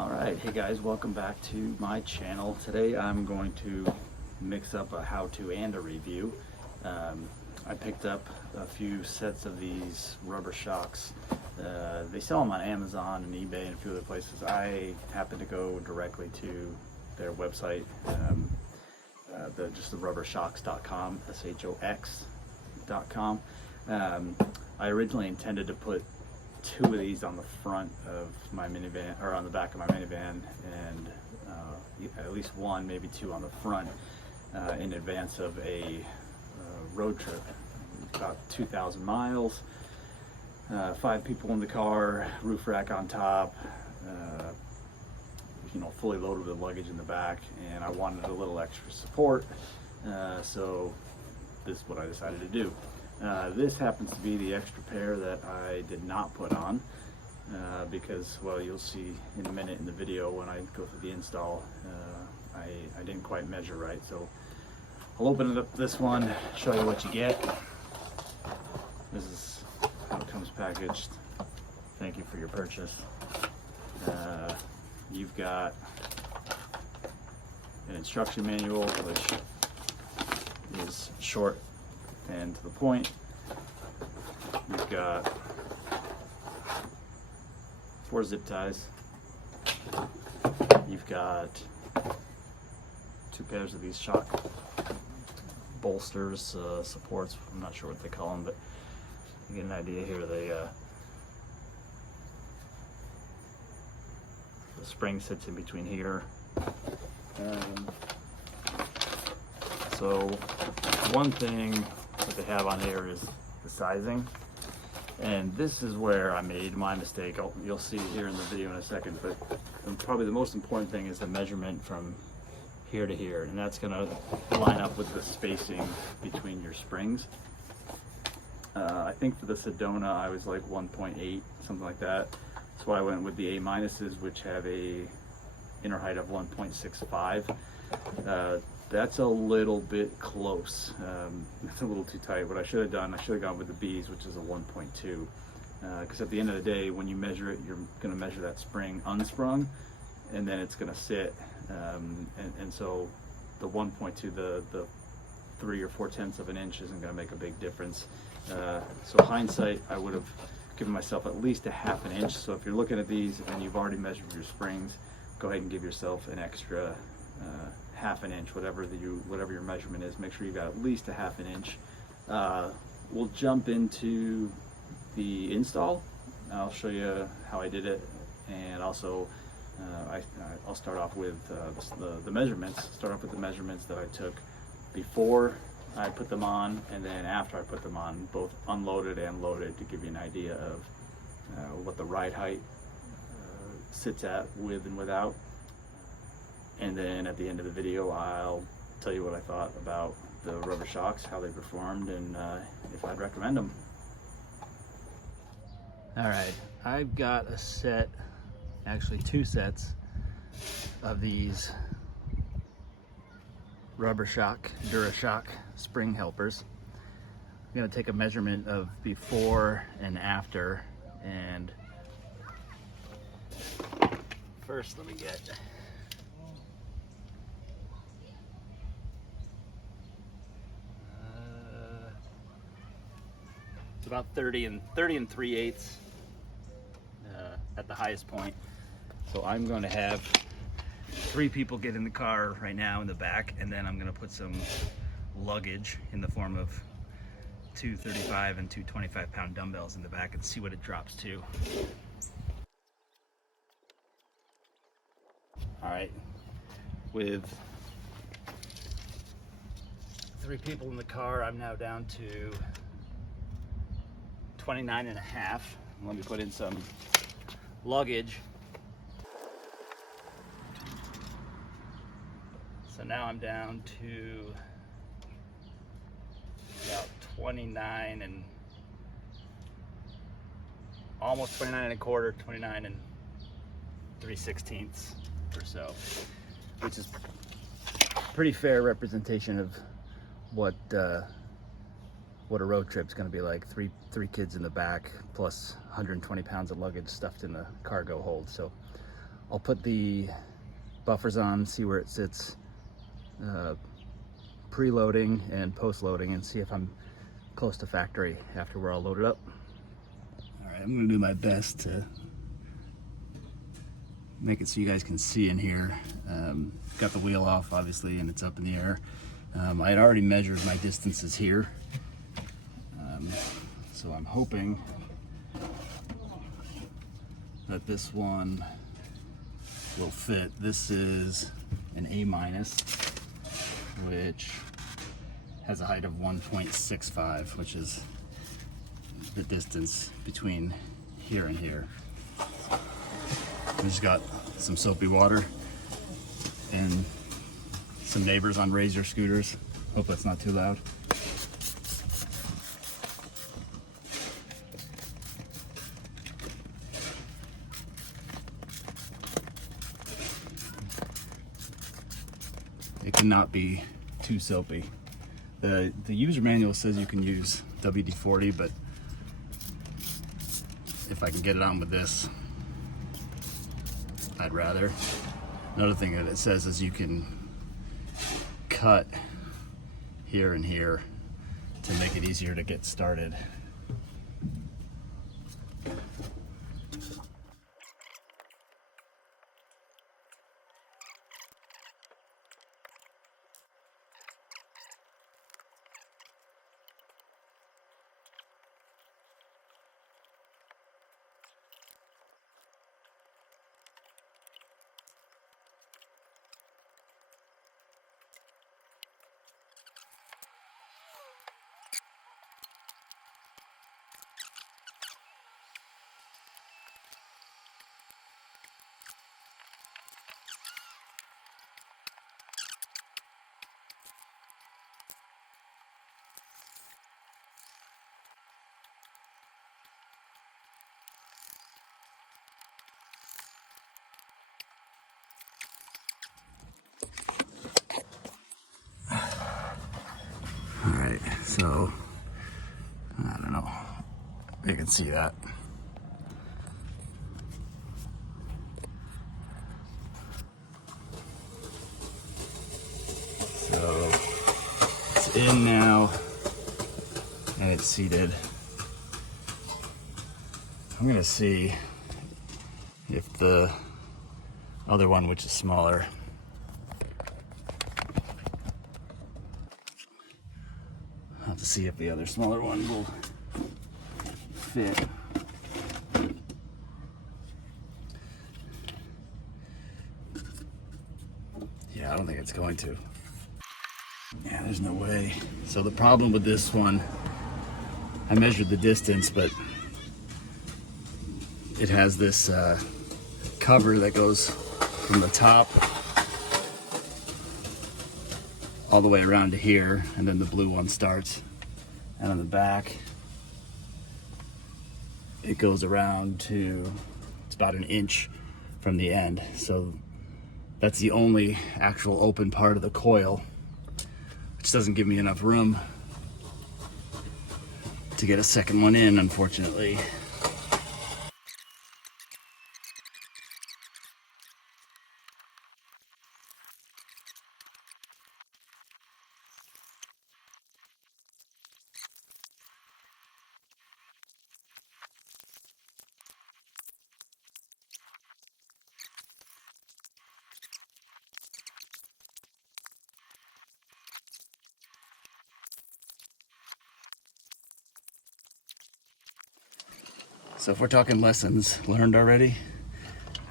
Alright, hey guys, welcome back to my channel. Today I'm going to mix up a how-to and a review. I picked up a few sets of these RubberShox. They sell them on Amazon and eBay and a few other places. I happen to go directly to their website, just the RubberShox.com, SHOX.com. I originally intended to put two of these on the front of my minivan, or on the back of my minivan, and at least one, maybe two on the front in advance of a road trip. About 2,000 miles, 5 people in the car, roof rack on top, fully loaded with luggage in the back, and I wanted a little extra support, so this is what I decided to do. This happens to be the extra pair that I did not put on because, well, you'll see in a minute in the video when I go through the install, I didn't quite measure right. So I'll open it up, this one, show you what you get. This is how it comes packaged. Thank you for your purchase. You've got an instruction manual, which is short and to the point. You've got 4 zip ties. You've got 2 pairs of these shock bolsters, supports. I'm not sure what they call them, but you get an idea here. The spring sits in between here. So one thing that they have on here is the sizing, and this is where I made my mistake. You'll see it here in the video in a second, but probably the most important thing is the measurement from here to here, and that's going to line up with the spacing between your springs. I think for the Sedona I was like 1.8, something like that. That's why I went with the A-minuses, which have a inner height of 1.65. That's a little bit close. It's a little too tight. What I should have done, I should have gone with the B's, which is a 1.2. Because at the end of the day, when you measure it, you're going to measure that spring unsprung, and then it's going to sit. And so the 1.2, the 3 or 4/10 of an inch isn't going to make a big difference. So hindsight, I would have given myself at least a ½ an inch. So if you're looking at these and you've already measured your springs, go ahead and give yourself an extra ½ an inch, whatever your measurement is. Make sure you got at least a ½ an inch. We'll jump into the install. I'll show you how I did it, and also I'll start off with the measurements. Start off with the measurements that I took before I put them on, and then after I put them on, both unloaded and loaded, to give you an idea of what the ride height sits at with and without. And then at the end of the video, I'll tell you what I thought about the RubberShox, how they performed, and if I'd recommend them. All right, I've got a set, actually 2 sets of these DuraShox spring helpers. I'm gonna take a measurement of before and after, and first let me get it's about 30 and 3/8 at the highest point. So I'm going to have 3 people get in the car right now in the back, and then I'm going to put some luggage in the form of 2 35 and 2 25-pound dumbbells in the back, and see what it drops to. All right, with 3 people in the car, I'm now down to 29.5. Let me put in some luggage. So now I'm down to about 29 and almost 29 1/4, 29 and 3/16 or so, which is pretty fair representation of what a road trip's going to be like. Three kids in the back plus 120 pounds of luggage stuffed in the cargo hold. So I'll put the buffers on, see where it sits, pre-loading and post-loading, and see if I'm close to factory after we're all loaded up. All right, I'm gonna do my best to make it so you guys can see in here. Got the wheel off, obviously, and it's up in the air. I had already measured my distances here. So I'm hoping that this one will fit. This is an A-, which has a height of 1.65, which is the distance between here and here. We just got some soapy water and some neighbors on Razor scooters. Hope that's not too loud. It cannot be too soapy. The user manual says you can use WD-40, but if I can get it on with this, I'd rather. Another thing that it says is you can cut here and here to make it easier to get started. All right, so I don't know. You can see that. So it's in now and it's seated. I'm gonna see if the other one, which is smaller, I'll have to see if the other smaller one will fit. Yeah, I don't think it's going to. Yeah, there's no way. So the problem with this one, I measured the distance, but it has this cover that goes from the top all the way around to here, and then the blue one starts. And on the back, it goes around to, it's about an inch from the end. So that's the only actual open part of the coil, which doesn't give me enough room to get a second one in, unfortunately. So if we're talking lessons learned already,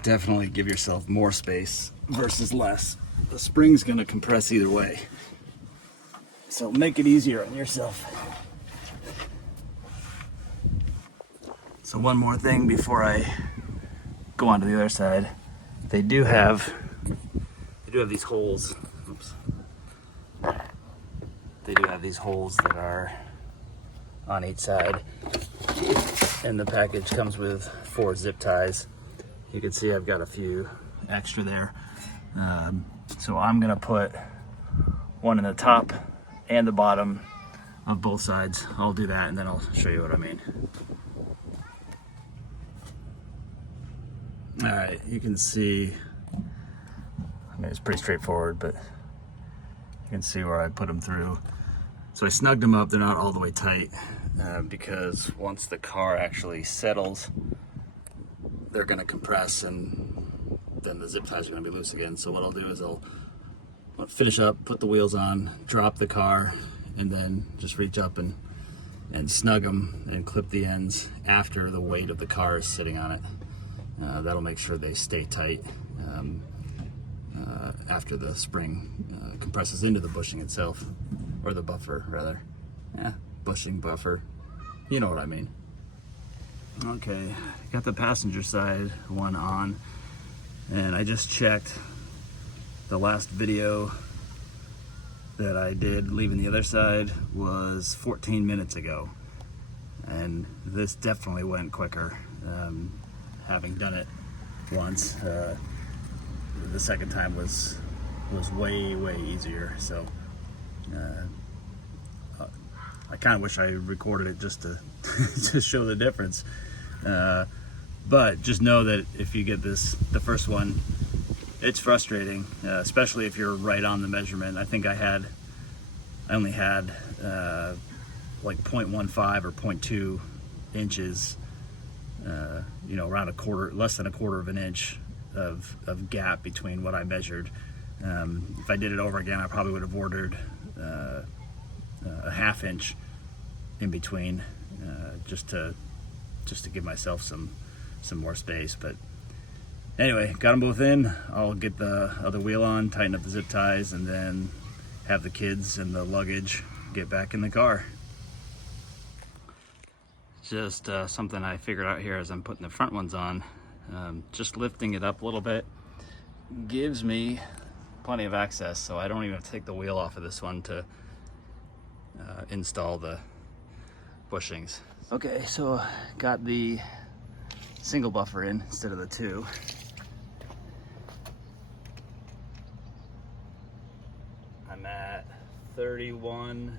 definitely give yourself more space versus less. The spring's gonna compress either way. So make it easier on yourself. So one more thing before I go on to the other side. They do have these holes. Oops. They do have these holes that are on each side. And the package comes with 4 zip ties. You can see I've got a few extra there. So I'm gonna put one in the top and the bottom of both sides. I'll do that and then I'll show you what I mean. All right, you can see, I mean, it's pretty straightforward, but you can see where I put them through. So I snugged them up. They're not all the way tight because once the car actually settles, they're gonna compress and then the zip ties are gonna be loose again. So what I'll do is I'll finish up, put the wheels on, drop the car, and then just reach up and snug them and clip the ends after the weight of the car is sitting on it. That'll make sure they stay tight after the spring compresses into the bushing itself, or the buffer rather. Yeah, bushing, buffer, you know what I mean. Okay, got the passenger side one on, and I just checked the last video that I did leaving the other side was 14 minutes ago, and this definitely went quicker. Having done it once, the second time was way easier. So I kind of wish I recorded it just to to show the difference. But just know that if you get the first one, it's frustrating, especially if you're right on the measurement. I think I only had like 0.15 or 0.2 inches, you know, around less than a quarter of an inch of gap between what I measured. If I did it over again, I probably would have ordered a half inch in between, just to give myself some more space. But anyway, got them both in. I'll get the other wheel on, tighten up the zip ties, and then have the kids and the luggage get back in the car. Just something I figured out here as I'm putting the front ones on. Just lifting it up a little bit gives me plenty of access, so I don't even have to take the wheel off of this one to install the bushings. Okay, so got the single buffer in instead of the two. I'm at 31,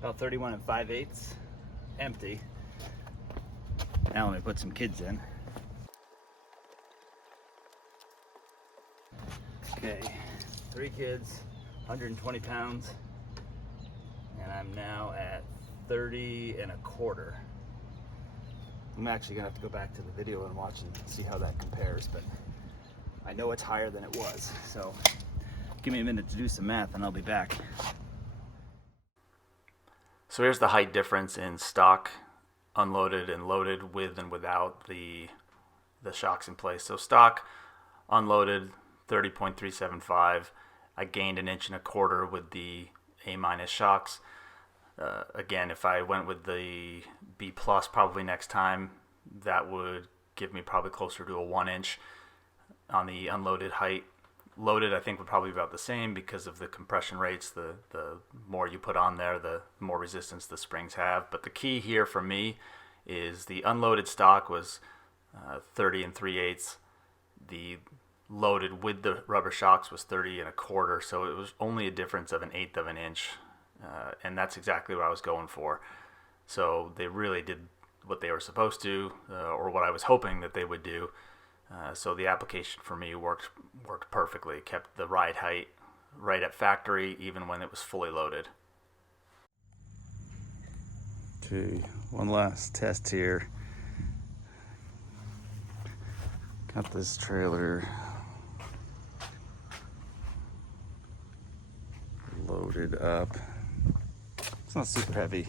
about 31 5/8 empty. Now let me put some kids in. Okay, 3 kids, 120 pounds, and I'm now at 30 1/4. I'm actually gonna have to go back to the video and watch and see how that compares, but I know it's higher than it was. So give me a minute to do some math and I'll be back. So here's the height difference in stock, unloaded and loaded, with and without the shocks in place. So stock, unloaded, 30.375. I gained 1 1/4 inches with the A- shocks. Again, if I went with the B+ probably next time, that would give me probably closer to a 1 inch on the unloaded height. Loaded, I think, would probably be about the same because of the compression rates. The more you put on there, the more resistance the springs have. But the key here for me is the unloaded stock was 30 3/8. The loaded with the RubberShox was 30 1/4. So it was only a difference of 1/8 of an inch. And that's exactly what I was going for. So they really did what they were supposed to, or what I was hoping that they would do. So the application for me worked perfectly. Kept the ride height right at factory, even when it was fully loaded. Okay, one last test here. Got this trailer loaded up. It's not super heavy,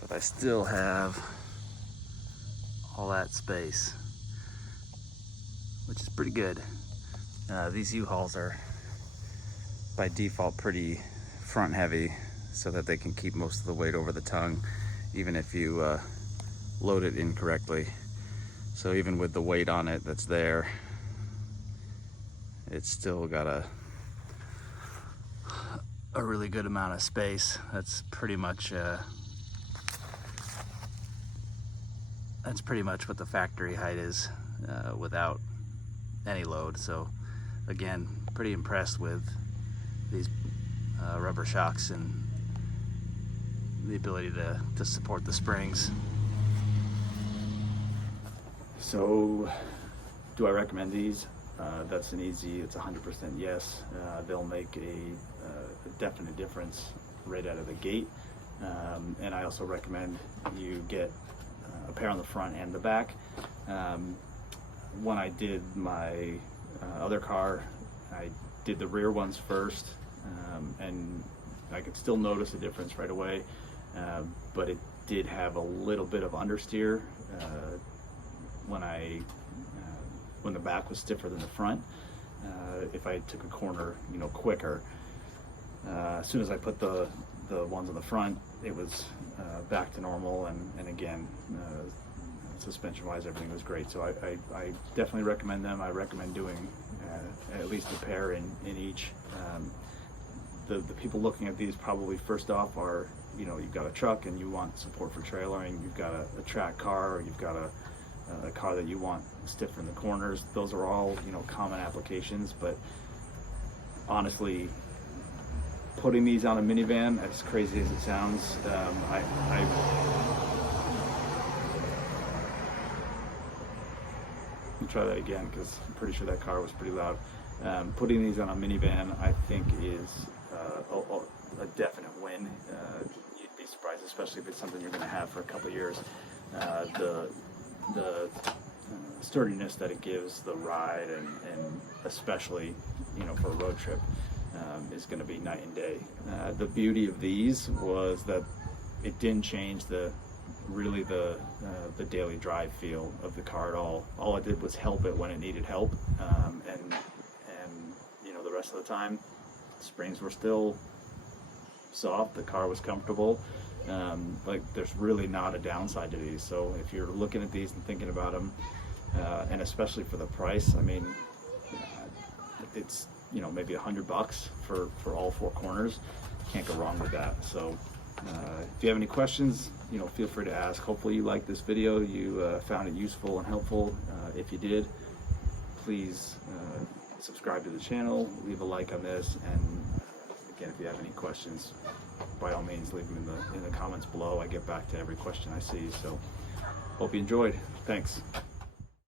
but I still have all that space, which is pretty good. These U-Hauls are by default pretty front heavy, so that they can keep most of the weight over the tongue, even if you load it incorrectly. So even with the weight on it that's there, it's still got a really good amount of space. That's pretty much what the factory height is without any load. So again, pretty impressed with these RubberShox, and the ability to support the springs. So, do I recommend these? That's an easy, it's 100% yes. They'll make a definite difference right out of the gate. And I also recommend you get a pair on the front and the back. When I did my other car, I did the rear ones first, and I could still notice a difference right away, but it did have a little bit of understeer when the back was stiffer than the front. If I took a corner, quicker. As soon as I put the ones on the front, it was back to normal, and again, suspension wise, everything was great. So I definitely recommend them. I recommend doing at least a pair in each. The people looking at these probably first off are, you've got a truck and you want support for trailering, you've got a track car, or you've got a car that you want stiffer in the corners. Those are all, common applications, but honestly, putting these on a minivan, as crazy as it sounds, I'll try that again because I'm pretty sure that car was pretty loud. Putting these on a minivan, I think, is a definite win. You'd be surprised, especially if it's something you're going to have for a couple of years. The sturdiness that it gives the ride, and especially for a road trip, is going to be night and day. The beauty of these was that it didn't change the daily drive feel of the car at all. All it did was help it when it needed help, and the rest of the time, the springs were still soft. The car was comfortable. There's really not a downside to these. So if you're looking at these and thinking about them, and especially for the price, I mean, it's maybe $100 for all four corners. Can't go wrong with that. So if you have any questions, feel free to ask. Hopefully you liked this video, you found it useful and helpful. If you did, please subscribe to the channel, leave a like on this, and again, if you have any questions, by all means leave them in the comments below. I get back to every question I see. So hope you enjoyed. Thanks.